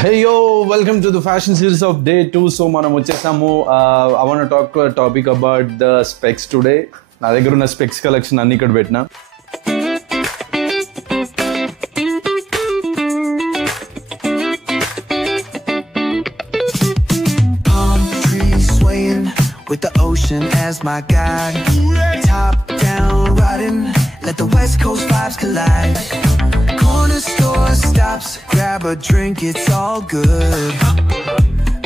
Hey yo, welcome to the fashion series of day 2. So మనం వచ్చేసాము. I want to talk a topic about the specs today. నా దగ్గర ఉన్న specs collection అన్ని ఇక్కడ పెట్టినా. Palm trees swaying with the ocean as my guide. Top down riding, let the West Coast vibes collide. Corner store stops, grab a drink, it's all good.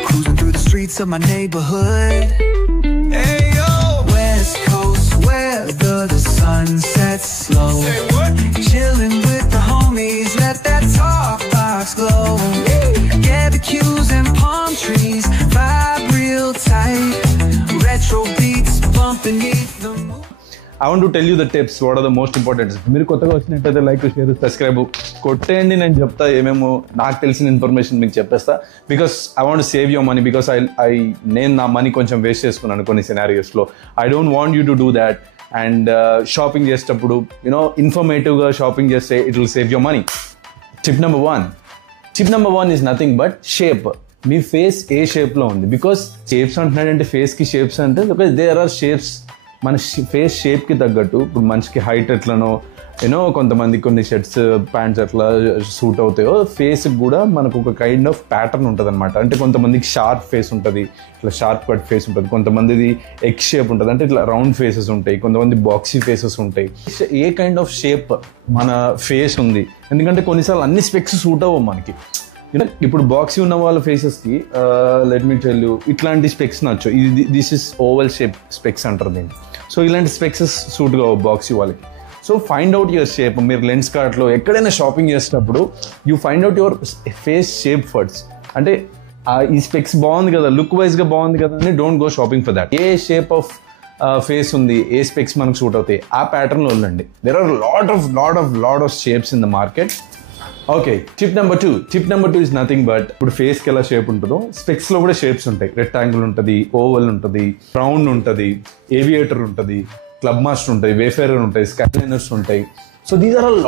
Cruising through the streets of my neighborhood. Hey yo, West Coast weather, the sun sets slow. Chilling with the homies, let that talk box glow. Barbecues and palm trees, vibe real tight. Retro beats bumping beneath the moon. I want to tell you the tips. What are the most important tips? మీరు కొత్తగా వచ్చినట్టయితే like share subscribe కొట్టేయండి. నేను చెప్తా ఏమేమో నాకు తెలిసిన information మీకు చెప్పేస్తా. Because I want save your money. Because నేను నా మనీ కొంచెం వేస్ట్ చేసుకున్నాను కొన్ని సినారియోస్లో. I don't want you to do that. And shopping చేసేటప్పుడు ఇన్ఫర్మేటివ్గా షాపింగ్ చేస్తే it will save your money. Tip number one is nothing but shape. మీ ఫేస్ ఏ షేప్లో ఉంది? బికాస్ షేప్స్ అంటున్నాడంటే ఫేస్కి షేప్స్ అంటే బికాస్ దేర్ ఆర్ షేప్స్. మన ఫేస్ షేప్కి తగ్గట్టు ఇప్పుడు మనిషికి హైట్ ఎట్లనో కొంతమంది కొన్ని షర్ట్స్ ప్యాంట్స్ ఎట్లా సూట్ అవుతాయో ఫేస్కి కూడా మనకు ఒక కైండ్ ఆఫ్ ప్యాటర్న్ ఉంటుంది అనమాట. అంటే కొంతమందికి షార్ప్ ఫేస్ ఉంటుంది, ఇట్లా షార్ప్ కట్ ఫేస్ ఉంటుంది. కొంతమందిది ఎగ్ షేప్ ఉంటుంది, అంటే ఇట్లా రౌండ్ ఫేసెస్ ఉంటాయి. కొంతమంది బాక్సీ ఫేసెస్ ఉంటాయి. ఏ కైండ్ ఆఫ్ షేప్ మన ఫేస్ ఉంది. ఎందుకంటే కొన్నిసార్లు అన్ని స్పెక్స్ సూట్ అవ్వవు మనకి. ఇప్పుడు బాక్సీ ఉన్న వాళ్ళ ఫేసెస్కి లెట్ మీ టెల్ యూ ఇట్లాంటి స్పెక్స్ నచ్చు. This is oval shape specs అంటారు దీన్ని. సో ఇలాంటి స్పెక్సెస్ సూట్ కావు బాక్సీ వాళ్ళకి. So find out your shape. మీరు లెన్స్ కార్ట్లో ఎక్కడైనా షాపింగ్ చేసేటప్పుడు you find out your face shape first. అంటే ఈ స్పెక్స్ బాగుంది కదా, లుక్ వైజ్గా బాగుంది కదా అని don't go shopping for that. ఏ షేప్ ఆఫ్ ఫేస్ ఉంది, ఏ స్పెక్స్ మనకు సూట్ అవుతాయి, ఆ ప్యాటర్న్లో వెళ్ళండి. There are lot of shapes in the market. Okay, tip number two is nothing but ఇప్పుడు ఫేస్కి ఎలా షేప్ ఉంటుందో స్పెక్స్లో కూడా షేప్స్ ఉంటాయి. రెక్టాంగిల్ ఉంటుంది, ఓవల్ ఉంటుంది, రౌండ్ ఉంటుంది, ఏవియేటర్ ఉంటుంది, క్లబ్ మాస్టర్ ఉంటాయి, వేఫేరర్ ఉంటాయి, స్కైలైనర్స్ ఉంటాయి. So these are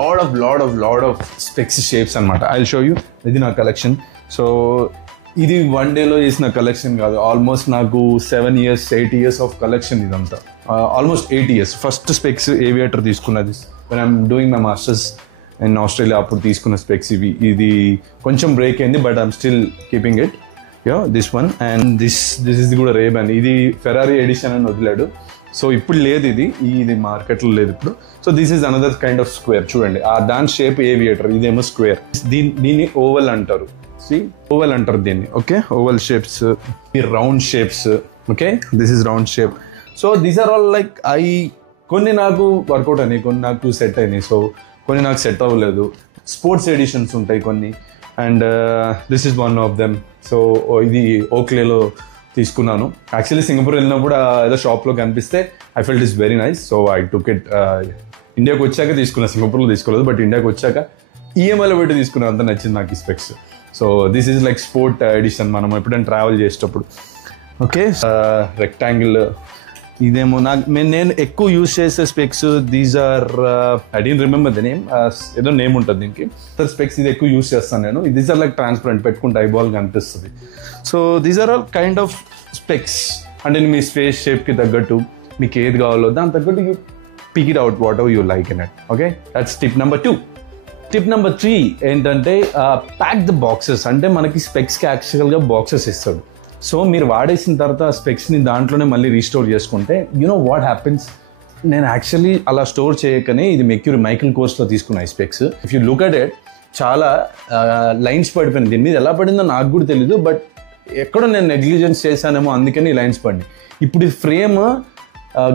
lot of specs shapes అనమాట. I will show you. ఇది నా కలెక్షన్. సో ఇది వన్ డేలో చేసిన కలెక్షన్ కాదు. ఆల్మోస్ట్ నాకు 7 years 8 years ఆఫ్ కలెక్షన్ ఇదంతా. Almost 8 years. First specs aviator తీసుకున్నది when I'm doing my masters in Australia. అప్పుడు తీసుకున్న స్పెక్స్ ఇవి. ఇది కొంచెం బ్రేక్ అయింది but I'm still keeping it. This one and this is కూడా రేబాన్. ఇది ఫెరారీ ఎడిషన్ అని వదిలాడు. సో ఇప్పుడు లేదు, ఇది మార్కెట్లో లేదు ఇప్పుడు. So this is another kind of square. చూడండి దాని షేప్ ఏవియేటర్, ఇదేమో స్క్వేర్. దీన్ని ఓవల్ అంటారు. ఓవల్ అంటారు దీన్ని. Okay, oval shapes, round shapes. Okay, this is round shape. So these are all like కొన్ని నాకు వర్కౌట్ అయినాయి, కొన్ని నాకు సెట్ అయినాయి. సో కొన్ని నాకు సెట్ అవ్వలేదు. స్పోర్ట్స్ ఎడిషన్స్ ఉంటాయి కొన్ని. And this is one of them. So ఇది ఓక్లేలో తీసుకున్నాను. యాక్చువల్లీ సింగపూర్ వెళ్ళినప్పుడు ఏదో షాప్లో కనిపిస్తే I felt it's very nice. So I took it. ఇండియాకి వచ్చాక తీసుకున్నాను, సింగపూర్లో తీసుకోలేదు. బట్ ఇండియాకి వచ్చాక ఈఎంఐలో పెట్టి తీసుకున్నాను. అంత నచ్చింది నాకు ఈ specs. So this is like sport edition మనం ఎప్పుడైనా ట్రావెల్ చేసేటప్పుడు. ఓకే, రెక్టాంగిల్ ఇదేమో నేను ఎక్కువ యూజ్ చేసే specs. These are I don't remember the name, ఏదో నేమ్ ఉంటుంది దీనికి. స్పెక్స్ ఇది ఎక్కువ యూజ్ చేస్తాను నేను. దీస్ ఆర్ లైక్ ట్రాన్స్పరెంట్, పెట్టుకుంటే ఐబాల్ కనిపిస్తుంది. So these are all kind of specs. అంటే మీ ఫేస్ షేప్కి తగ్గట్టు మీకు ఏది కావాలో దాని తగ్గట్టు you pick it out whatever you like in it. Okay, that's tip number 2. Tip number 3 ఏంటంటే ప్యాక్ ద బాక్సెస్. అంటే మనకి స్పెక్స్కి యాక్చువల్గా బాక్సెస్ ఇస్తాడు. సో మీరు వాడేసిన తర్వాత స్పెక్స్ని దాంట్లోనే మళ్ళీ రీస్టోర్ చేసుకుంటే వాట్ హ్యాపెన్స్. నేను యాక్చువల్లీ అలా స్టోర్ చేయకనే ఇది మైకిల్ కోర్స్లో తీసుకున్నా ఈ specs. If you look at it చాలా లైన్స్ పడిపోయింది. దీని మీద ఎలా పడిందో నాకు కూడా తెలీదు. బట్ ఎక్కడో నేను నెగ్లిజెన్స్ చేశానేమో, అందుకని లైన్స్ పడినాయి. ఇప్పుడు ఈ ఫ్రేమ్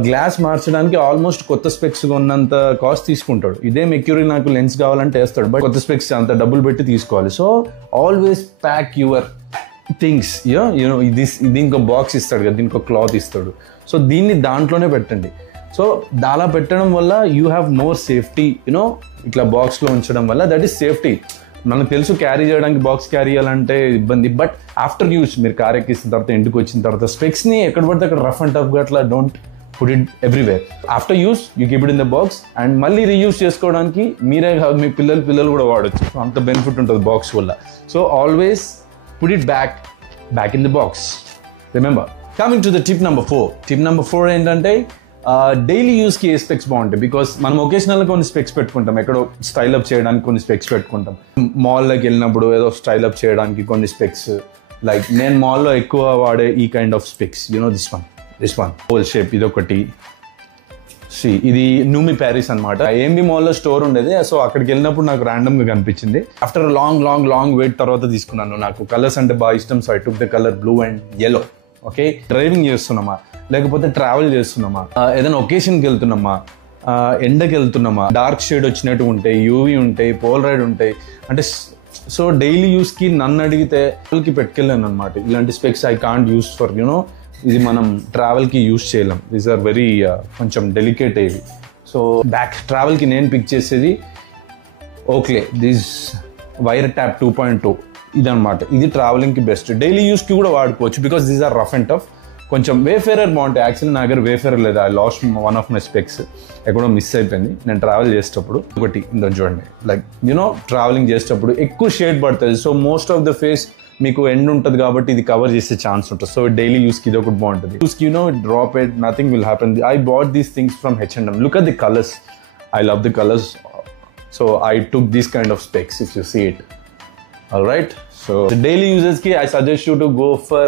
గ్లాస్ మార్చడానికి ఆల్మోస్ట్ కొత్త స్పెక్స్ ఉన్నంత కాస్ట్ తీసుకుంటాడు. ఇదే మెక్యూరీ నాకు లెన్స్ కావాలంటే వేస్తాడు. బట్ కొత్త స్పెక్స్ అంత డబ్బులు పెట్టి తీసుకోవాలి. So always pack your things. దీనికి ఒక బాక్స్ ఇస్తాడు కదా, దీనికి ఒక క్లాత్ ఇస్తాడు. సో దీన్ని దాంట్లోనే పెట్టండి. సో అలా పెట్టడం వల్ల యూ హ్యావ్ మోర్ సేఫ్టీ. ఇట్లా బాక్స్లో ఉంచడం వల్ల దట్ ఈస్ సేఫ్టీ. మనకు తెలుసు క్యారీ చేయడానికి బాక్స్ క్యారీ చేయాలంటే ఇబ్బంది. బట్ ఆఫ్టర్ యూస్ మీరు కార్ ఎక్కిసిన తర్వాత ఇంటికి వచ్చిన తర్వాత స్పెక్స్ని ఎక్కడ పడితే అక్కడ రఫ్ అండ్ టఫ్గా అట్లా don't put it everywhere. After use, you keep it in the box and మళ్ళీ రీయూస్ చేసుకోవడానికి మీరే కాదు మీ పిల్లలు కూడా వాడచ్చు. సో అంత బెనిఫిట్ ఉంటుంది బాక్స్ వల్ల. So always put it back in the box. Remember. Coming to the tip number 4. Tip number 4 ఏంటంటే డైలీ యూస్కి ఏ స్పెక్స్ బాగుంటాయి. బికాస్ మనం ఒకేషనల్గా కొన్ని స్పెక్స్ పెట్టుకుంటాం, ఎక్కడో స్టైల్ అప్ చేయడానికి కొన్ని స్పెక్స్ పెట్టుకుంటాం, మాల్లోకి వెళ్ళినప్పుడు ఏదో స్టైల్ అప్ చేయడానికి కొన్ని స్పెక్స్. లైక్ నేను మాల్లో ఎక్కువ వాడే ఈ kind of specs, you know this one whole shape, ఇదొకటి. ఇది న్యూమి ప్యారిస్ అనమాట. ఏఎంబి మాల్లో స్టోర్ ఉండేది. సో అక్కడికి వెళ్ళినప్పుడు నాకు ర్యాండమ్గా కనిపించింది. ఆఫ్టర్ లాంగ్ వెయిట్ తర్వాత తీసుకున్నాను. నాకు కలర్స్ అంటే బాగా ఇష్టం. So I took the colour blue and yellow. Okay, driving చేస్తున్నామా, లేకపోతే ట్రావెల్ చేస్తున్నామా, ఏదైనా ఒకేషన్కి వెళ్తున్నామా, ఎండకి వెళ్తున్నామా, డార్క్ షేడ్ వచ్చినట్టు ఉంటాయి, యూవీ ఉంటాయి, పోలరైడ్ ఉంటాయి. అంటే సో డైలీ యూస్కి నన్ను అడిగితే ట్రావెల్కి పెట్టుకెళ్ళాను అనమాట. ఇలాంటి specs I can't use for ఇది మనం ట్రావెల్కి యూస్ చేయలేం. దీస్ ఆర్ వెరీ కొంచెం డెలికేట్ అయ్యేవి. సో బ్యాక్ ట్రావెల్కి నేను పిక్ చేసేది ఓక్లే దిస్ వైర్ ట్యాప్ 2.2 ఇదనమాట. ఇది ట్రావెలింగ్కి బెస్ట్. డైలీ యూస్కి కూడా వాడుకోవచ్చు because these are rough and tough. కొంచెం వేఫేరర్ బాగుంటాయి. యాక్చువల్లీ నా దగ్గర వేఫేరర్ లేదు. I lost one of my specs, ఎక్కడో మిస్ అయిపోయింది నేను ట్రావెల్ చేసేటప్పుడు. ఒకటి ఇందో చూడండి, లైక్ ట్రావెలింగ్ చేసేటప్పుడు ఎక్కువ షేడ్ పడుతుంది. So most of the face మీకు ఎండ్ ఉంటుంది కాబట్టి ఇది కవర్ చేసే ఛాన్స్ ఉంటుంది. సో డైలీ యూస్కి ఇది ఒకటి బాగుంటుంది. యూస్కి drop it, nothing will happen. I bought these things from H&M. Look at the colours, I love the colours. So I took these kind of specs if you see it. Alright, so daily users ki I suggest you to go for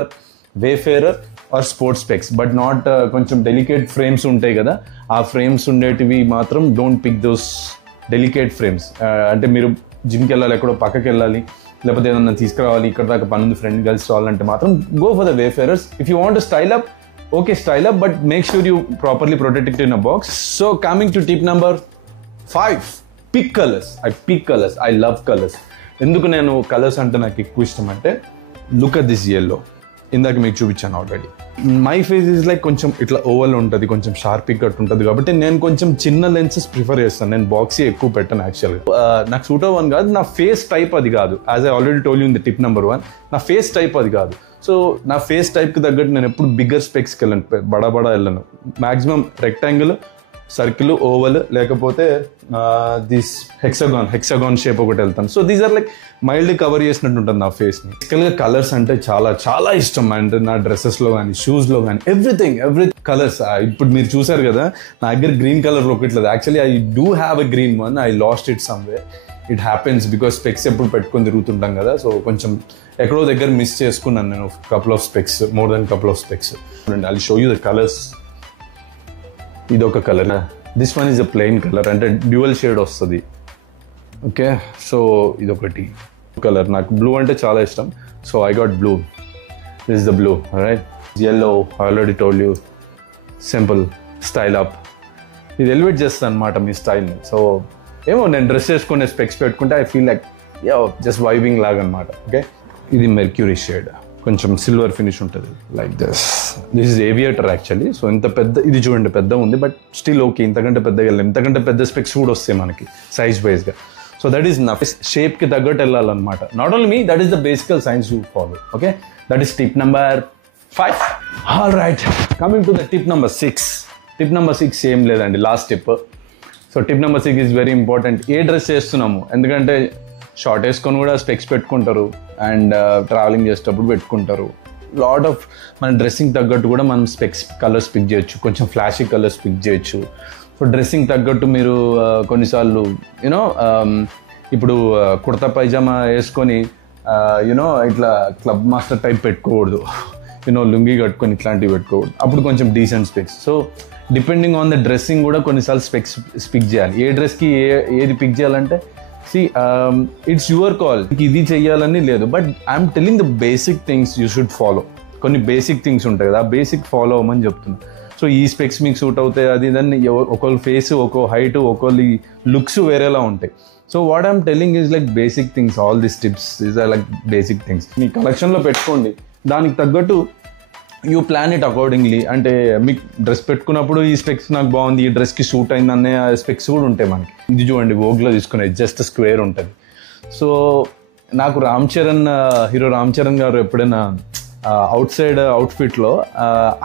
Wayfarer or sports specs, but not కొంచెం delicate frames ఉంటాయి కదా, ఆ frames ఉండేటివి మాత్రం don't pick those delicate frames. అంటే మీరు జిమ్కి వెళ్ళాలి, ఎక్కడో పక్కకి వెళ్ళాలి, లేకపోతే ఏదన్నా తీసుకురావాలి, ఇక్కడ దాకా పనుంది ఫ్రెండ్ కలిసి రావాలంటే మాత్రం go for the Wayfarers. If you want to style up, okay, style up, but make sure you properly protect it in a box. So coming to tip number 5, pick colors. I love colors. ఎందుకు నేను colours అంటే నాకు ఎక్కువ ఇష్టం అంటే, look at this yellow. ఇందాక మీకు చూపించాను already. My face is like కొంచెం ఇట్లా ఓవల్ ఉంటుంది, కొంచెం షార్ప్ కట్ ఉంటుంది కాబట్టి నేను కొంచెం చిన్న లెన్సెస్ ప్రిఫర్ చేస్తాను. నేను బాక్సీ ఎక్కువ పెట్టాను యాక్చువల్గా. నాకు సూట్ అవ్వని కాదు, నా ఫేస్ టైప్ అది కాదు. As I already told you in the tip number 1, నా ఫేస్ టైప్ అది కాదు. సో నా ఫేస్ టైప్కి తగ్గట్టు నేను ఎప్పుడు బిగ్గర్ స్పెక్స్కి వెళ్ళను, బడా వెళ్ళను. మ్యాక్సిమం రెక్టాంగిల్, సర్కిల్, ఓవల్, లేకపోతే దిస్ హెక్సాగాన్ షేప్ ఒకటి వెళ్తాను. So these are like mild cover చేసినట్టు ఉంటుంది నా ఫేస్ని. బేసికల్గా కలర్స్ అంటే చాలా ఇష్టం. అంటే నా డ్రెస్సెస్లో కానీ, షూస్లో కానీ, ఎవ్రీథింగ్ కలర్స్. ఇప్పుడు మీరు చూసారు కదా, నా దగ్గర గ్రీన్ కలర్ ఒకట్లేదు. Actually I do have a green one, I lost it somewhere. It happens because specs ఎప్పుడు పెట్టుకొని తిరుగుతుంటాం కదా. సో కొంచెం ఎక్కడో దగ్గర మిస్ చేసుకున్నాను నేను couple of specs, more than couple of specs. I show you the colours. ఇదొక colour, this one is a plain colour, అంటే డ్యూయల్ షేడ్ వస్తుంది. ఓకే, సో ఇదొకటి కలర్. నాకు బ్లూ అంటే చాలా ఇష్టం. So I got blue. This is the blue. Right, yellow, I already told you, simple style up. ఇది elevate చేస్తాను అనమాట మీ స్టైల్ని. సో ఏమో నేను డ్రెస్ చేసుకునే స్పెక్స్ పెట్టుకుంటే I feel like just vibing లాగా అనమాట. ఓకే, ఇది మెర్క్యూరీ షేడ్, కొంచెం సిల్వర్ ఫినిష్ ఉంటుంది like this is aviator actually. So ఇంత పెద్ద, ఇది చూడండి పెద్ద ఉంది, బట్ స్టిల్ ఓకే. ఇంతకంటే పెద్దగా వెళ్ళాం, ఇంతకంటే పెద్ద స్పెక్స్ కూడా వస్తాయి మనకి సైజ్ వైజ్గా. సో దట్ ఈస్ నా షేప్కి తగ్గట్టు వెళ్ళాలన్నమాట. Not only me, that is the basical science you follow. Okay, that is tip number 5. All right, coming to the tip number 6. Tip number 6 ఏం లేదండి, last tip. So tip number 6 is very important. ఏ dress చేస్తున్నాము, ఎందుకంటే short వేసుకొని కూడా specs పెట్టుకుంటారు and travelling చేసేటప్పుడు పెట్టుకుంటారు. లాట్ ఆఫ్ మన డ్రెస్సింగ్ తగ్గట్టు కూడా మనం స్పెక్స్ కలర్స్ పిక్ చేయొచ్చు, కొంచెం ఫ్లాషీ కలర్స్ పిక్ చేయొచ్చు. సో డ్రెస్సింగ్ తగ్గట్టు మీరు కొన్నిసార్లు ఇప్పుడు కుర్తా పైజామా వేసుకొని ఇట్లా క్లబ్ మాస్టర్ టైప్ పెట్టుకోకూడదు. లుంగి కట్టుకొని ఇట్లాంటివి పెట్టుకోకూడదు. అప్పుడు కొంచెం decent specs. So depending on the dressing కూడా కొన్నిసార్లు స్పెక్స్ పిక్ చేయాలి. ఏ డ్రెస్కి ఏది పిక్ చేయాలంటే ఇట్స్ యువర్ కాల్. ఇది చెయ్యాలని లేదు, but I'm telling the basic things you should follow. కొన్ని బేసిక్ థింగ్స్ ఉంటాయి కదా, ఆ బేసిక్ ఫాలో అవ్వమని చెప్తున్నా. సో ఈ స్పెక్స్ మీకు సూట్ అవుతాయి, అది దాన్ని ఒకళ్ళ ఫేస్, ఒక్కో హైట్, ఒకళ్ళ లుక్స్ వేరేలా ఉంటాయి. So what I'm telling is like basic things. All this tips is are like basic things. మీ కలెక్షన్లో పెట్టుకోండి, దానికి తగ్గట్టు యూ ప్లాన్ ఇట్ అకార్డింగ్లీ. అంటే మీకు డ్రెస్ పెట్టుకున్నప్పుడు ఈ స్పెక్స్ నాకు బాగుంది, ఈ డ్రెస్కి సూట్ అయింది అనే స్పెక్స్ కూడా ఉంటాయి మనకి. ఇది చూడండి, వోగ్లో తీసుకునేది జస్ట్ స్క్వేర్ ఉంటుంది. సో నాకు హీరో రామ్ చరణ్ గారు ఎప్పుడైనా అవుట్ సైడ్ అవుట్ఫిట్లో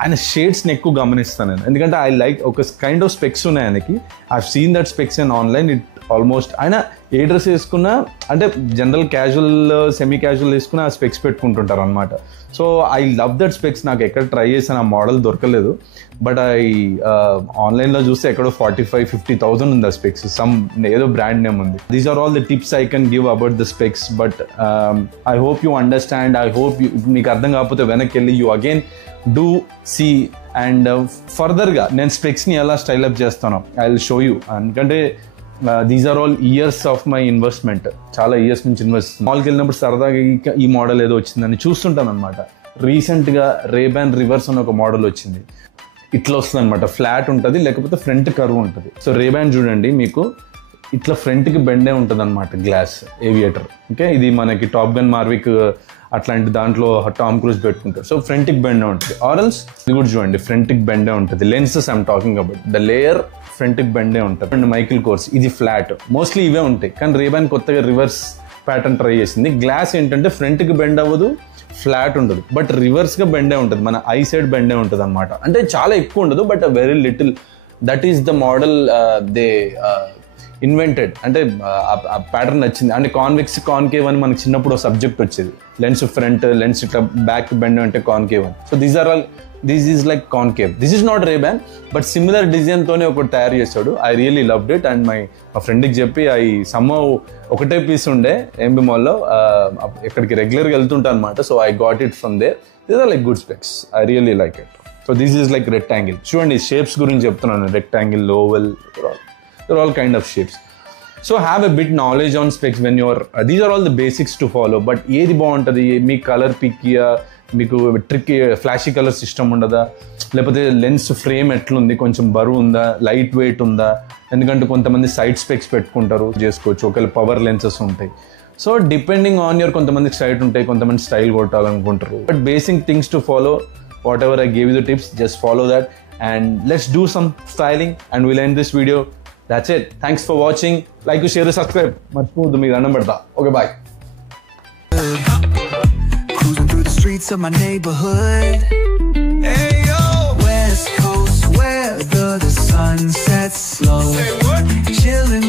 ఆయన షేడ్స్ని ఎక్కువ గమనిస్తాను నేను, ఎందుకంటే ఐ లైక్ ఒక కైండ్ ఆఫ్ స్పెక్స్ ఉన్నాయి ఆయనకి. I seen that specs in online. It almost ఆయన ఏ డ్రెస్ వేసుకున్నా అంటే జనరల్ క్యాజువల్ సెమీ క్యాజువల్ వేసుకున్నా ఆ స్పెక్స్ పెట్టుకుంటుంటారు అనమాట. So I love that specs. నాకు ఎక్కడ ట్రై చేసిన ఆ మోడల్ దొరకలేదు, బట్ ఆన్లైన్లో చూస్తే ఎక్కడో 45,000-50,000 ఉంది ఆ స్పెక్స్. సమ్ ఏదో బ్రాండ్ నేమ్ ఉంది. These are all the tips I can give about the specs. But I hope you understand. I hope మీకు అర్థం కాకపోతే వెనక్కి వెళ్ళి you again do see and ఫర్దర్గా నేను స్పెక్స్ని ఎలా స్టైల్ అప్ చేస్తానో ఐ విల్ షో యూ. ఎందుకంటే these are all years of my investment. చాలా ఇయర్స్ నుంచి మాల్కి వెళ్ళినప్పుడు సరదాగా ఈ మోడల్ ఏదో వచ్చిందని చూస్తుంటాను అనమాట. రీసెంట్గా రేబాన్ రివర్స్ అని ఒక మోడల్ వచ్చింది. ఇట్లా వస్తుంది అనమాట, ఫ్లాట్ ఉంటుంది, లేకపోతే ఫ్రంట్ కర్వ్ ఉంటుంది. సో రేబాన్ చూడండి, మీకు ఇట్లా ఫ్రంట్కి బెండే ఉంటుంది అనమాట, గ్లాస్ ఏవియేటర్. ఓకే, ఇది మనకి టాప్ గన్ మార్విక్ అట్లాంటి దాంట్లో టామ్ క్రూజ్ పెట్టుకుంటారు. సో ఫ్రంట్కి బెండే ఉంటుంది. ఆరల్స్ ఇది కూడా చూడండి, ఫ్రంట్కి బెండే ఉంటుంది. Lenses I'm talking about the layer ఫ్రంట్కి బెండే ఉంటుంది. అండ్ మైకిల్ కోర్స్ ఇది ఫ్లాట్. మోస్ట్లీ ఇవే ఉంటాయి, కానీ రేబాన్ కొత్తగా రివర్స్ ప్యాటర్న్ ట్రై చేసింది. గ్లాస్ ఏంటంటే ఫ్రంట్కి బెండ్ అవ్వదు, ఫ్లాట్ ఉండదు, బట్ రివర్స్గా బెండే ఉంటుంది, మన ఐ సైడ్ బెండే ఉంటుంది అనమాట. అంటే చాలా ఎక్కువ ఉండదు, but very little. That is the model they invented. అంటే ఆ ప్యాటర్న్ నచ్చింది. అంటే కాన్వెక్స్ కాన్కేవ్ అని మనకి చిన్నప్పుడు ఒక సబ్జెక్ట్ వచ్చేది. లెన్స్ ఫ్రంట్, లెన్స్ ఇట్లా బ్యాక్ బెండ్ అంటే కాన్కేవ్ అని. So these are all, this is like concave. This is not Ray-Ban, but similar డిజైన్తోనే ఒకటి తయారు చేశాడు. I really loved it. And మా ఫ్రెండ్కి చెప్పి ఒకటే పీస్ ఉండే ఎంబీ మాల్లో, ఎక్కడికి రెగ్యులర్గా వెళ్తుంటా అనమాట. So I got it from there. These are like good specs. I really like it. So this is like rectangle. చూడండి షేప్స్ గురించి చెప్తున్నాను. Rectangle, oval, they're all kind of shapes. So have a bit knowledge on specs when you're these are all the basics to follow. But ఏది బాగుంటుంది, మీ colour పిక్కియా, మీకు trick flashy colour system ఉండదా, లేకపోతే lens frame ఎట్లుంది, కొంచెం బరువు ఉందా, light weight ఉందా. ఎందుకంటే కొంతమంది సైడ్ స్పెక్స్ పెట్టుకుంటారు, చేసుకోవచ్చు. ఒకవేళ పవర్ లెన్సెస్ ఉంటాయి. సో డిపెండింగ్ ఆన్ యువర్, కొంతమందికి సైట్ ఉంటాయి, కొంతమంది స్టైల్ కొట్టాలనుకుంటారు. But basic things to follow. Whatever I gave you the tips, just follow that and let's do some styling and we'll end this video. That's it. Thanks for watching. Like, share, subscribe. Marchipoddu meeku annam pedta. Okay, bye. Cruising through the streets of my neighborhood. Hey yo, West Coast where the sun sets slow. Chilling